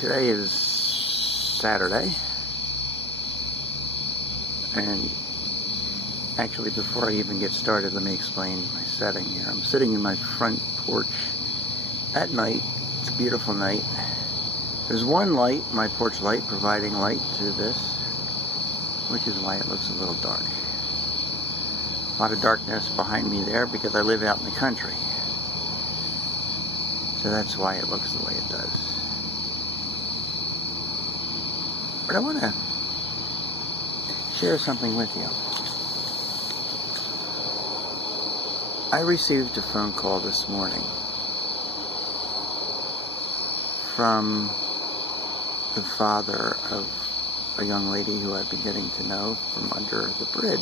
Today is Saturday, and actually before I even get started, let me explain my setting here. I'm sitting in my front porch at night. It's a beautiful night. There's one light, my porch light, providing light to this, which is why it looks a little dark. A lot of darkness behind me there because I live out in the country. So that's why it looks the way it does. But I want to share something with you. I received a phone call this morning from the father of a young lady who I've been getting to know from under the bridge.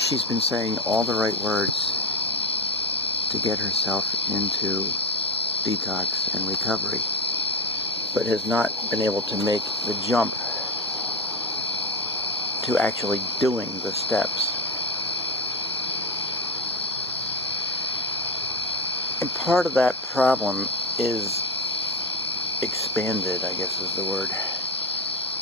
She's been saying all the right words to get herself into detox and recovery, but has not been able to make the jump to actually doing the steps. And part of that problem is expanded, I guess is the word,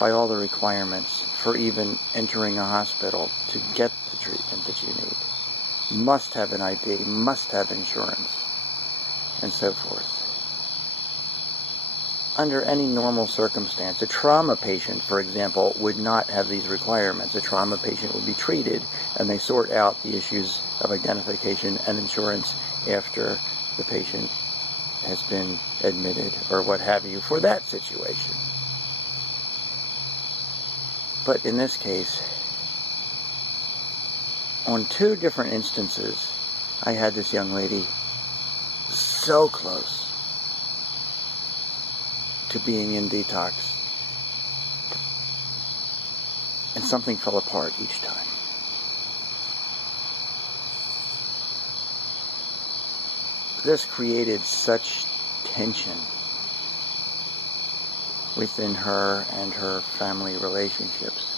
by all the requirements for even entering a hospital to get the treatment that you need. You must have an ID, must have insurance, and so forth. Under any normal circumstance, a trauma patient, for example, would not have these requirements. A trauma patient would be treated, and they sort out the issues of identification and insurance after the patient has been admitted or what have you for that situation. But in this case, on two different instances, I had this young lady so close to being in detox, and something fell apart each time. This created such tension within her and her family relationships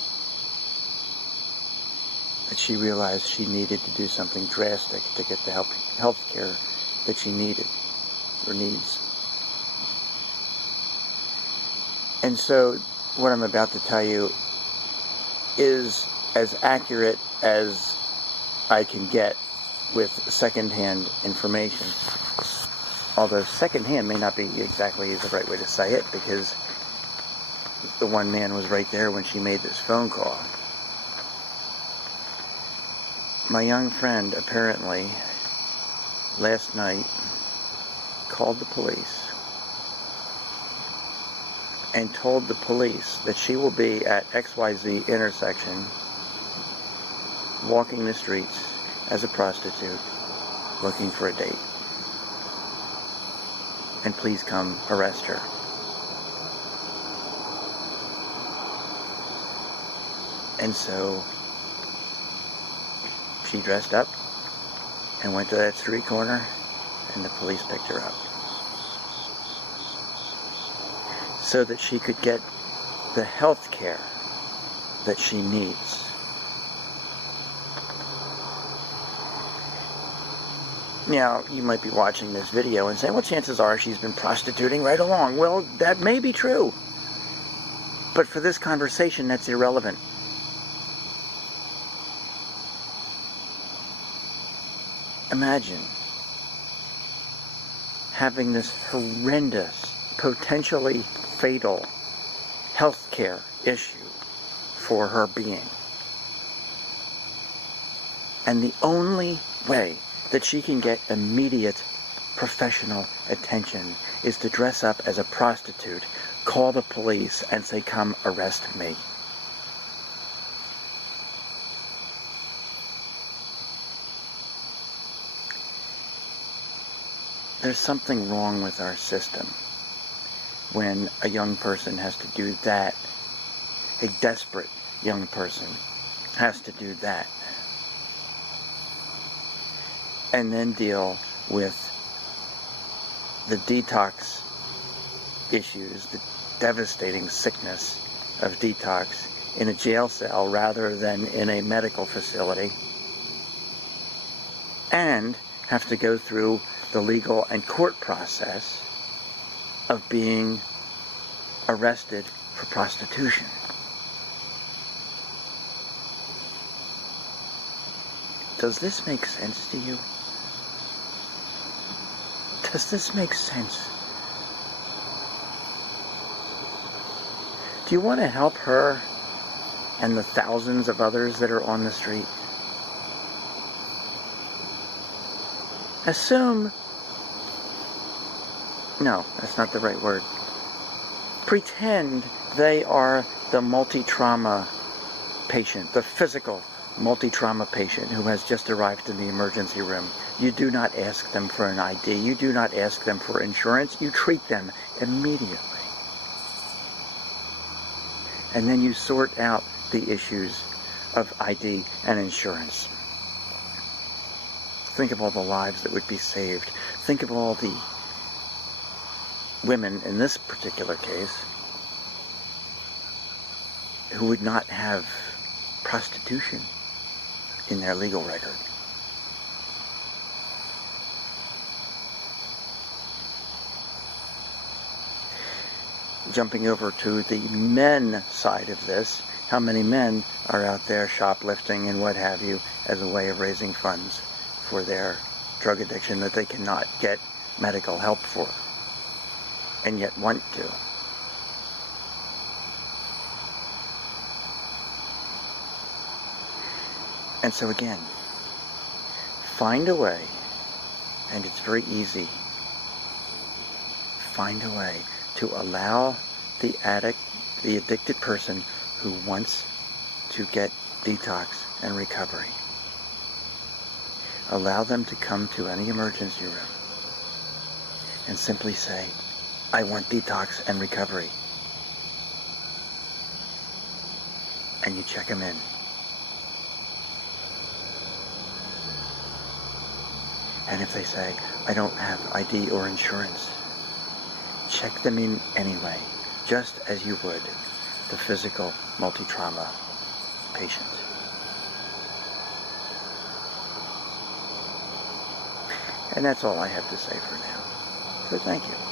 that she realized she needed to do something drastic to get the health care that she needed or needs. And so what I'm about to tell you is as accurate as I can get with secondhand information. Although secondhand may not be exactly the right way to say it, because the one man was right there when she made this phone call. My young friend apparently last night called the police and told the police that she will be at XYZ intersection walking the streets as a prostitute looking for a date. And please come arrest her. And so she dressed up and went to that street corner, and the police picked her up so that she could get the health care that she needs. Now, you might be watching this video and saying, well, chances are she's been prostituting right along. Well, that may be true. But for this conversation, that's irrelevant. Imagine having this horrendous, potentially fatal health care issue for her being. And the only way that she can get immediate professional attention is to dress up as a prostitute, call the police, and say, come arrest me. There's something wrong with our system when a young person has to do that. A desperate young person has to do that. And then deal with the detox issues, the devastating sickness of detox in a jail cell rather than in a medical facility, and have to go through the legal and court process of being arrested for prostitution. Does this make sense to you? Does this make sense? Do you want to help her and the thousands of others that are on the street? Assume, no, that's not the right word. Pretend they are the multi-trauma patient, the physical multi-trauma patient who has just arrived in the emergency room. You do not ask them for an ID. You do not ask them for insurance. You treat them immediately. And then you sort out the issues of ID and insurance. Think of all the lives that would be saved. Think of all the women in this particular case who would not have prostitution in their legal record. Jumping over to the men side of this, how many men are out there shoplifting and what have you as a way of raising funds for their drug addiction that they cannot get medical help for, and yet want to? And so again, find a way, and it's very easy, find a way to allow the addict, the addicted person who wants to get detox and recovery, allow them to come to any emergency room and simply say, I want detox and recovery. And you check them in. And if they say, I don't have ID or insurance, check them in anyway, just as you would the physical multi-trauma patient. And that's all I have to say for now. So thank you.